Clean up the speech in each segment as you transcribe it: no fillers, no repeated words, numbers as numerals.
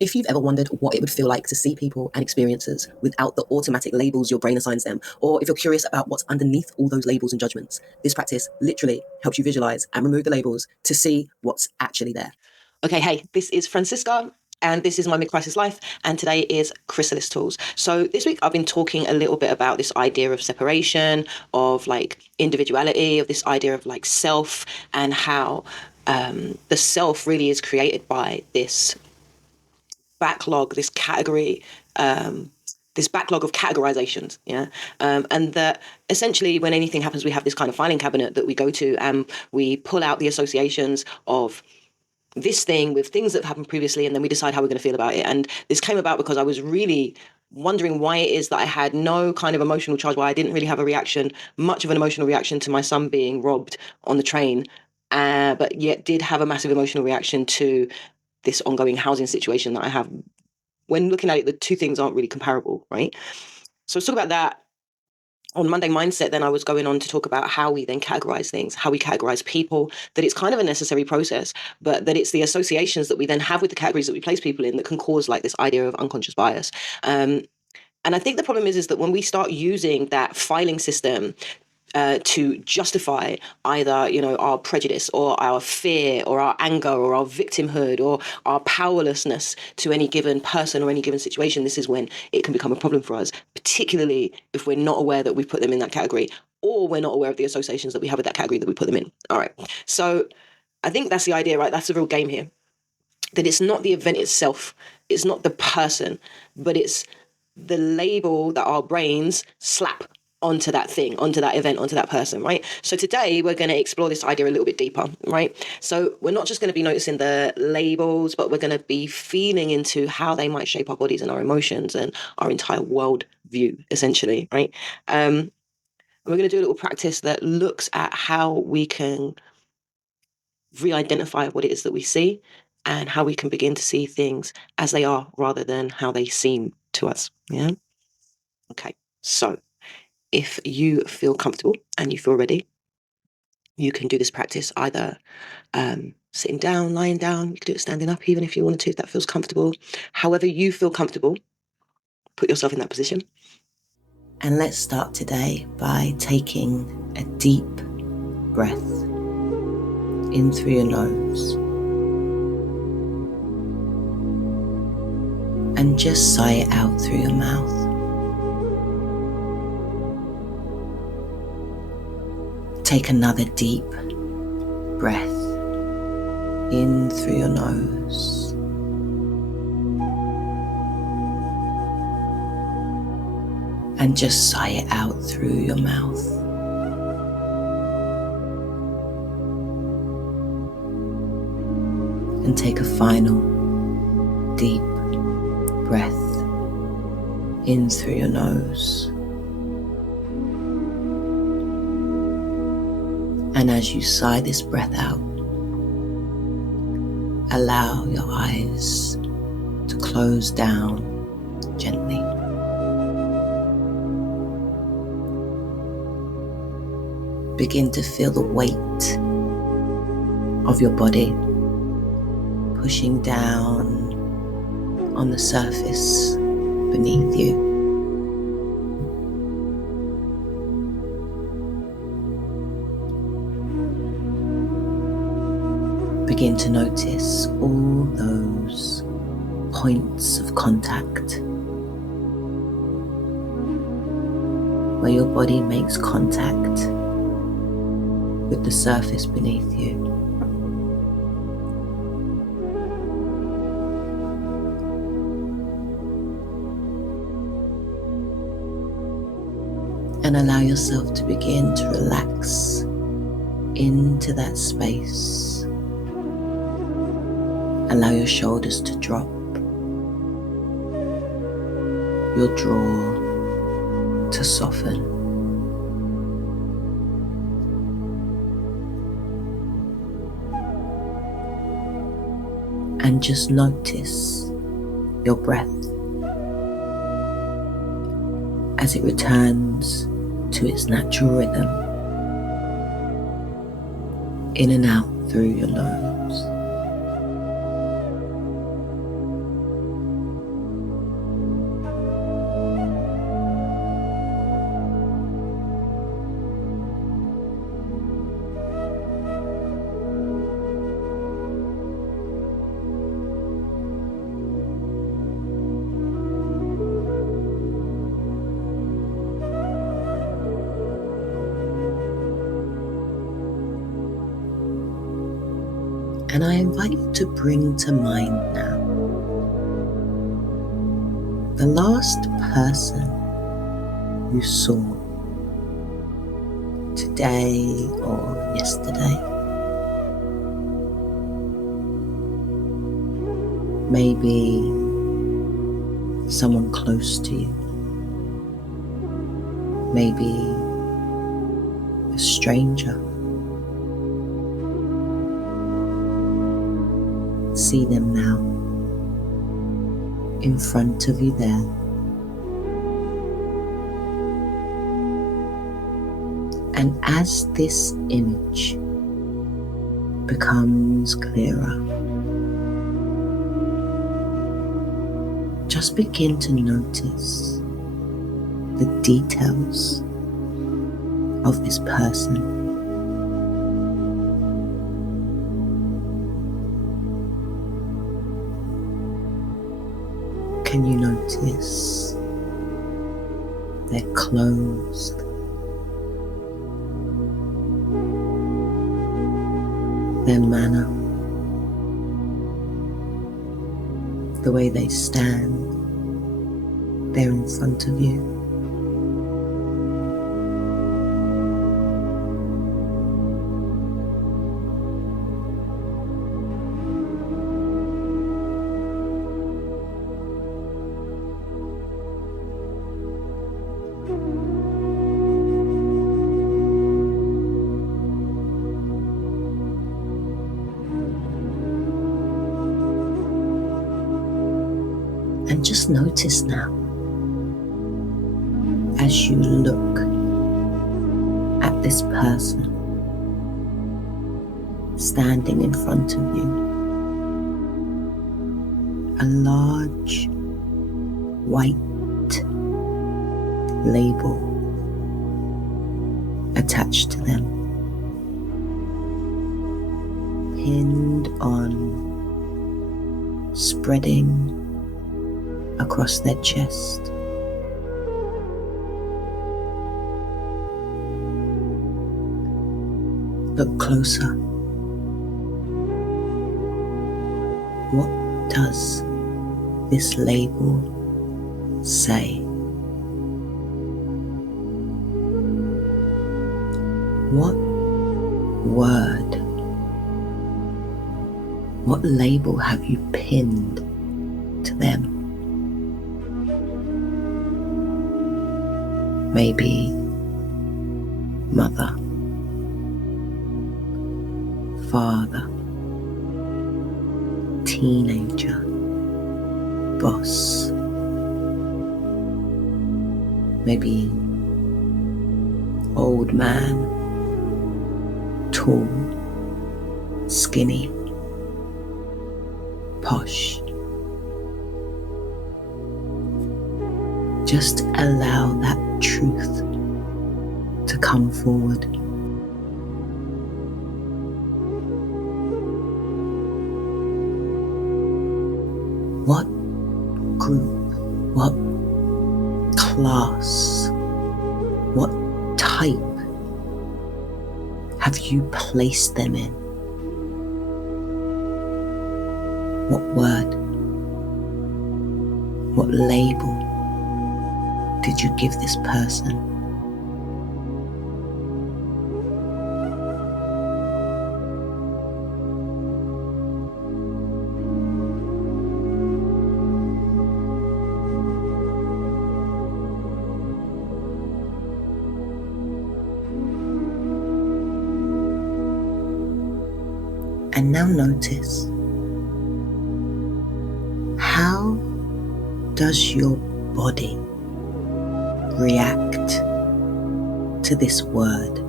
If you've ever wondered what it would feel like to see people and experiences without the automatic labels your brain assigns them, or if you're curious about what's underneath all those labels and judgments, this practice literally helps you visualize and remove the labels to see what's actually there. Okay, hey, this is Francisca, and this is my mid-crisis life, and today is Chrysalis tools. So this week I've been talking a little bit about this idea of separation, of like individuality, of this idea of like self, and how the self really is created by this backlog, this category, this backlog of categorizations, and that essentially when anything happens, we have this kind of filing cabinet that we go to and we pull out the associations of this thing with things that have happened previously, and then we decide how we're going to feel about it. And this came about because I was really wondering why it is that I had no kind of emotional charge, why I didn't really have much of an emotional reaction to my son being robbed on the train, but yet did have a massive emotional reaction to this ongoing housing situation that I have. When looking at it, the two things aren't really comparable, right? So let's talk about that. On Monday Mindset, then I was going on to talk about how we then categorize things, how we categorize people, that it's kind of a necessary process, but that it's the associations that we then have with the categories that we place people in that can cause like this idea of unconscious bias. And I think the problem is that when we start using that filing system to justify either, our prejudice or our fear or our anger or our victimhood or our powerlessness to any given person or any given situation, this is when it can become a problem for us, particularly if we're not aware that we've put them in that category, or we're not aware of the associations that we have with that category that we put them in. All right. So I think that's the idea, right? That's the real game here. That it's not the event itself, it's not the person, but it's the label that our brains slap onto that thing, onto that event, onto that person, right? So today we're going to explore this idea a little bit deeper, right? So we're not just going to be noticing the labels, but we're going to be feeling into how they might shape our bodies and our emotions and our entire world view, essentially, right? We're going to do a little practice that looks at how we can re-identify what it is that we see and how we can begin to see things as they are rather than how they seem to us, yeah? Okay, so if you feel comfortable and you feel ready, you can do this practice either sitting down, lying down. You can do it standing up even if you wanted to, if that feels comfortable. However you feel comfortable, put yourself in that position. And let's start today by taking a deep breath in through your nose and just sigh it out through your mouth. Take another deep breath in through your nose and just sigh it out through your mouth. And take a final deep breath in through your nose. And as you sigh this breath out, allow your eyes to close down gently. Begin to feel the weight of your body pushing down on the surface beneath you. Begin to notice all those points of contact where your body makes contact with the surface beneath you. And allow yourself to begin to relax into that space. Allow your shoulders to drop, your jaw to soften. And just notice your breath as it returns to its natural rhythm, in and out through your nose. And I invite you to bring to mind now the last person you saw today or yesterday. Maybe someone close to you. Maybe a stranger. See them now in front of you there. And as this image becomes clearer, just begin to notice the details of this person. Can you notice their clothes, their manner, the way they stand there in front of you? And just notice now, as you look at this person standing in front of you, a large white label attached to them, pinned on, spreading across their chest. Look closer. What does this label say? What word, what label have you pinned to them? Maybe mother, father, teenager, boss. Maybe old man, tall, skinny, posh. Just allow that truth to come forward. What group, what class, what type have you placed them in? What word, what label did you give this person? And now notice, how does your body react to this word,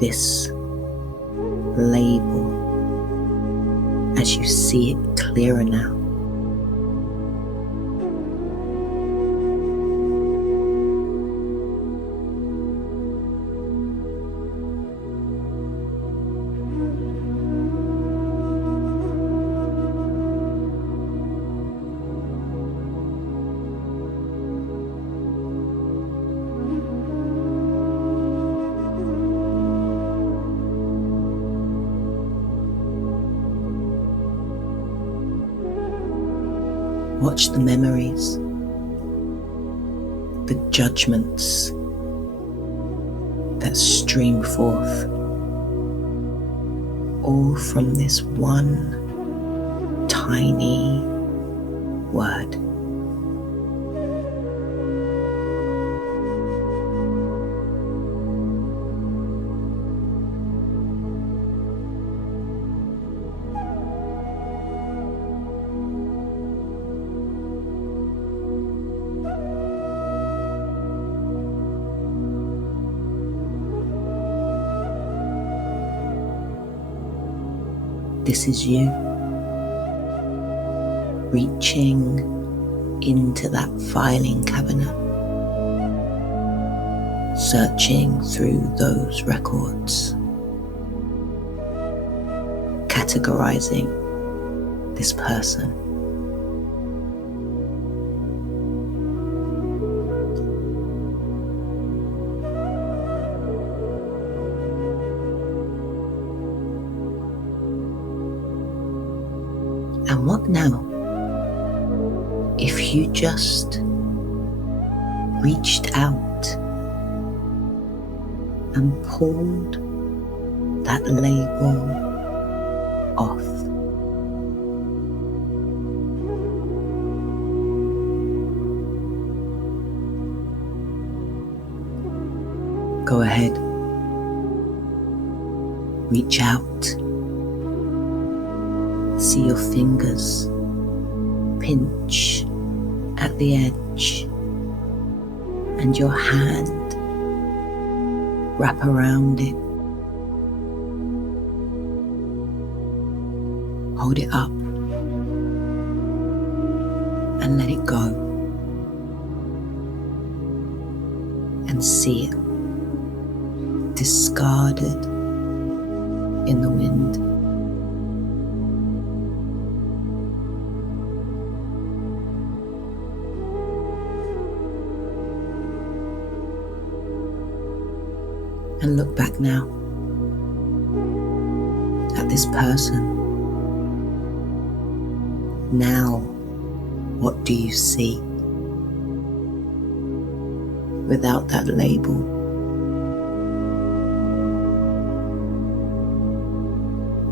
this label, as you see it clearer now? Watch the memories, the judgments that stream forth, all from this one tiny word. This is you reaching into that filing cabinet, searching through those records, categorizing this person. And what now if you just reached out and pulled that label off? Go ahead, reach out. See your fingers pinch at the edge and your hand wrap around it. Hold it up and let it go, and see it discarded in the wind. And look back now at this person. Now, what do you see? Without that label.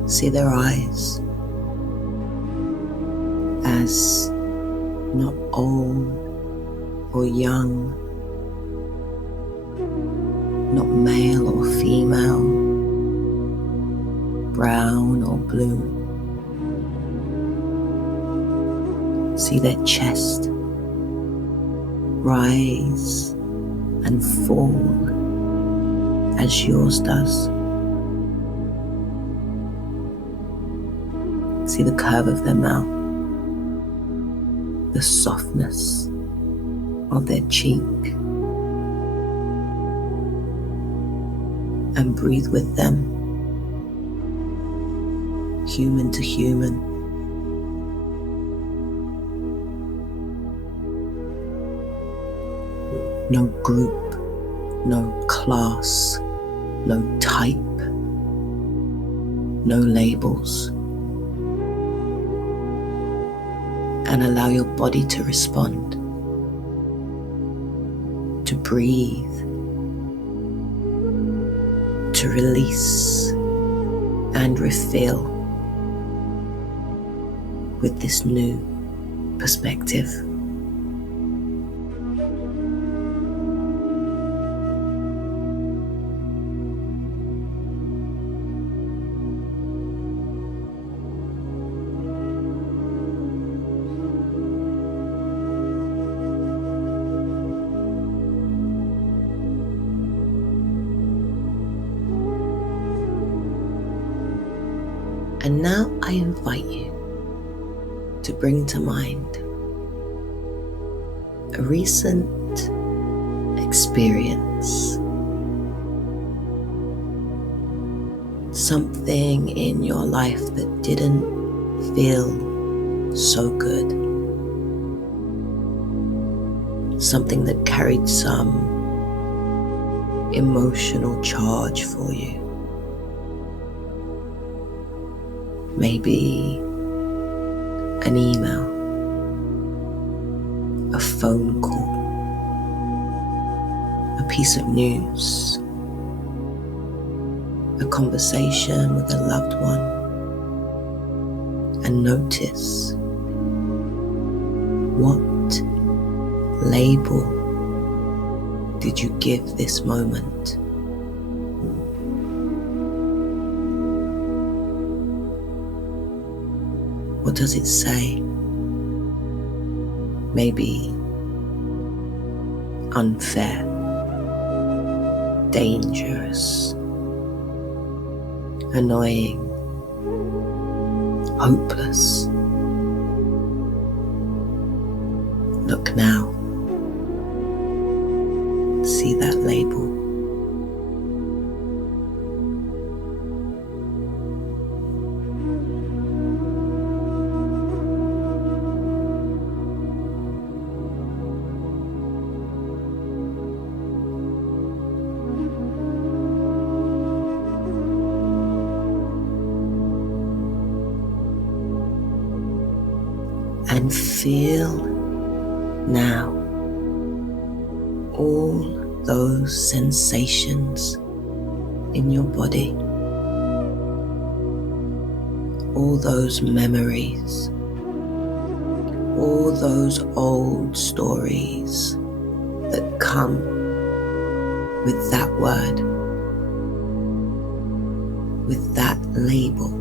See their eyes as not old or young, not male or female, brown or blue. See their chest rise and fall as yours does. See the curve of their mouth, the softness of their cheek. And breathe with them, human to human. No group, no class, no type, no labels. And allow your body to respond, to breathe, to release and refill with this new perspective. And now I invite you to bring to mind a recent experience, something in your life that didn't feel so good, something that carried some emotional charge for you. Maybe an email, phone call, a piece of news, a conversation with a loved one, and notice what label did you give this moment? What does it say? Maybe unfair, dangerous, annoying, hopeless. Look now. See that label. And feel now all those sensations in your body, all those memories, all those old stories that come with that word, with that label.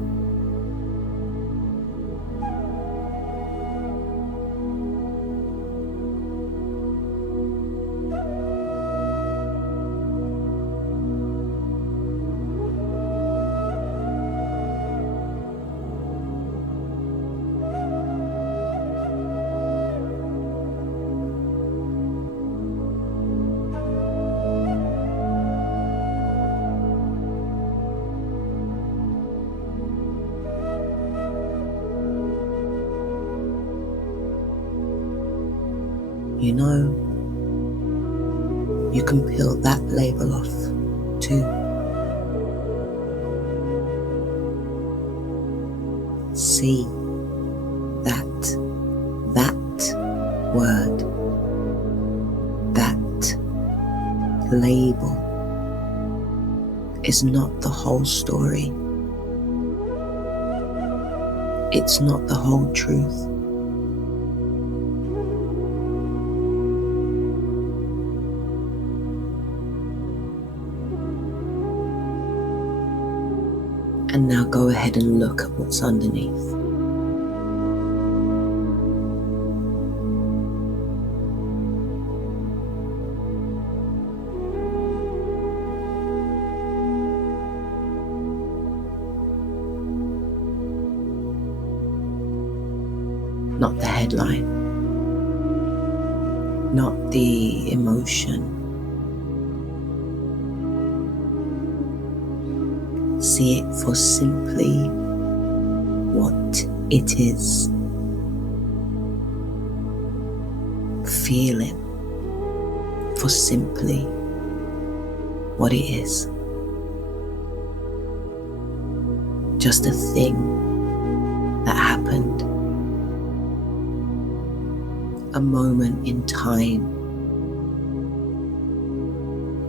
You know, you can peel that label off too. See that word, that label is not the whole story. It's not the whole truth. And now go ahead and look at what's underneath. Not the headline, not the emotion. See it for simply what it is. Feel it for simply what it is. Just a thing that happened. A moment in time.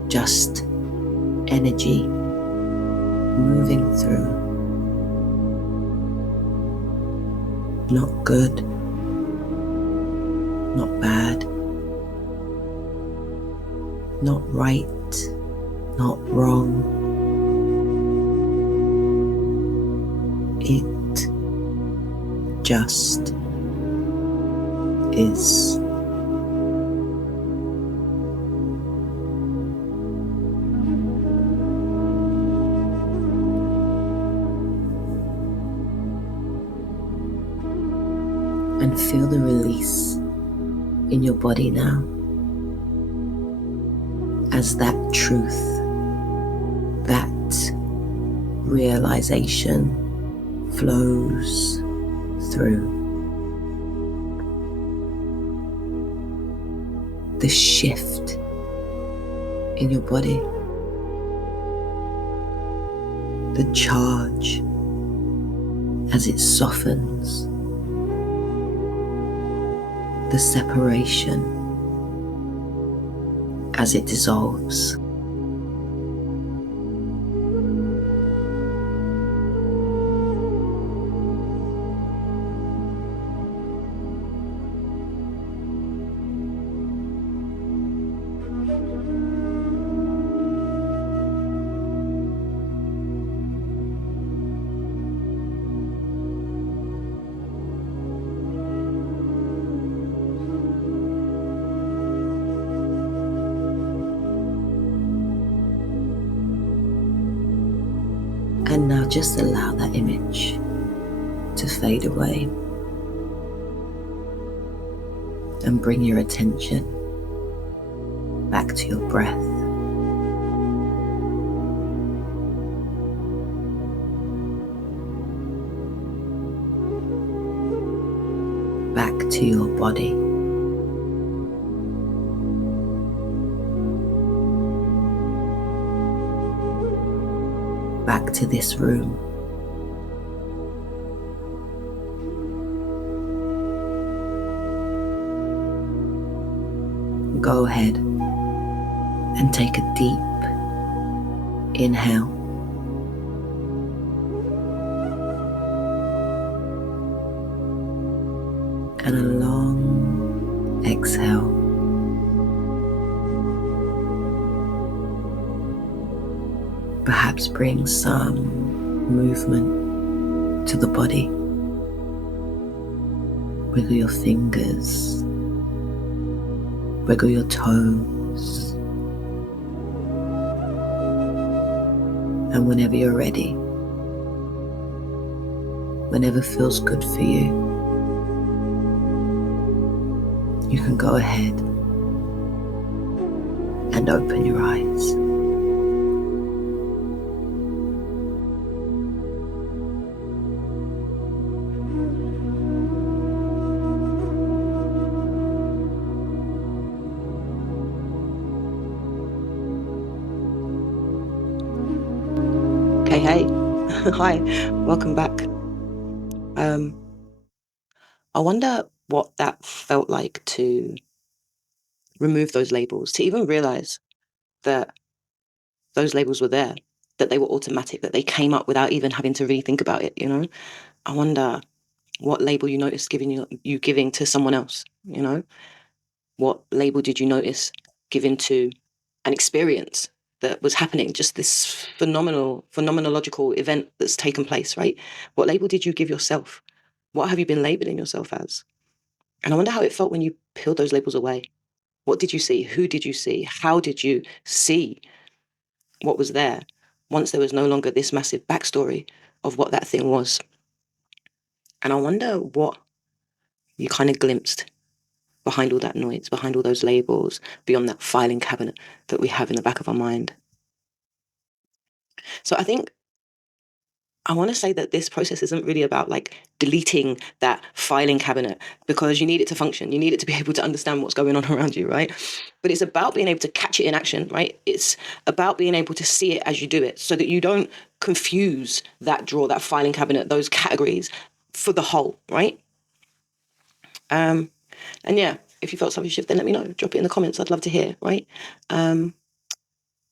Just energy moving through. Not good, not bad, not right, not wrong. It just is. And feel the release in your body now as that truth, that realization flows through. The shift in your body, the charge as it softens, the separation as it dissolves. And now just allow that image to fade away and bring your attention back to your breath. Back to your body. Back to this room. Go ahead and take a deep inhale. And a long exhale. Perhaps bring some movement to the body. Wiggle your fingers, wiggle your toes. And whenever you're ready, whenever feels good for you, you can go ahead and open your eyes. Hey, hi, welcome back. I wonder what that felt like to remove those labels, to even realize that those labels were there, that they were automatic, that they came up without even having to really think about it, you know? I wonder what label you noticed you giving to someone else, you know? What label did you notice giving to an experience that was happening, just this phenomenological event that's taken place, right? What label did you give yourself? What have you been labeling yourself as? And I wonder how it felt when you peeled those labels away. What did you see? Who did you see? How did you see what was there once there was no longer this massive backstory of what that thing was? And I wonder what you kind of glimpsed behind all that noise, behind all those labels, beyond that filing cabinet that we have in the back of our mind. So I think I want to say that this process isn't really about like deleting that filing cabinet, because you need it to function. You need it to be able to understand what's going on around you, right? But it's about being able to catch it in action, right? It's about being able to see it as you do it, so that you don't confuse that drawer, that filing cabinet, those categories for the whole, right? And yeah, if you felt something shift, then let me know. Drop it in the comments. I'd love to hear, right? But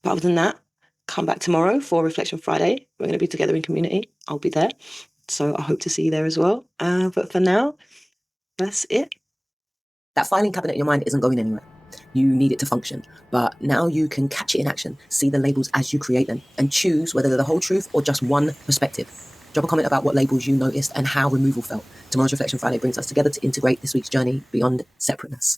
other than that, come back tomorrow for Reflection Friday. We're going to be together in community. I'll be there. So I hope to see you there as well. But for now, that's it. That filing cabinet in your mind isn't going anywhere. You need it to function. But now you can catch it in action, see the labels as you create them, and choose whether they're the whole truth or just one perspective. Drop a comment about what labels you noticed and how removal felt. Tomorrow's Reflection Friday brings us together to integrate this week's journey beyond separateness.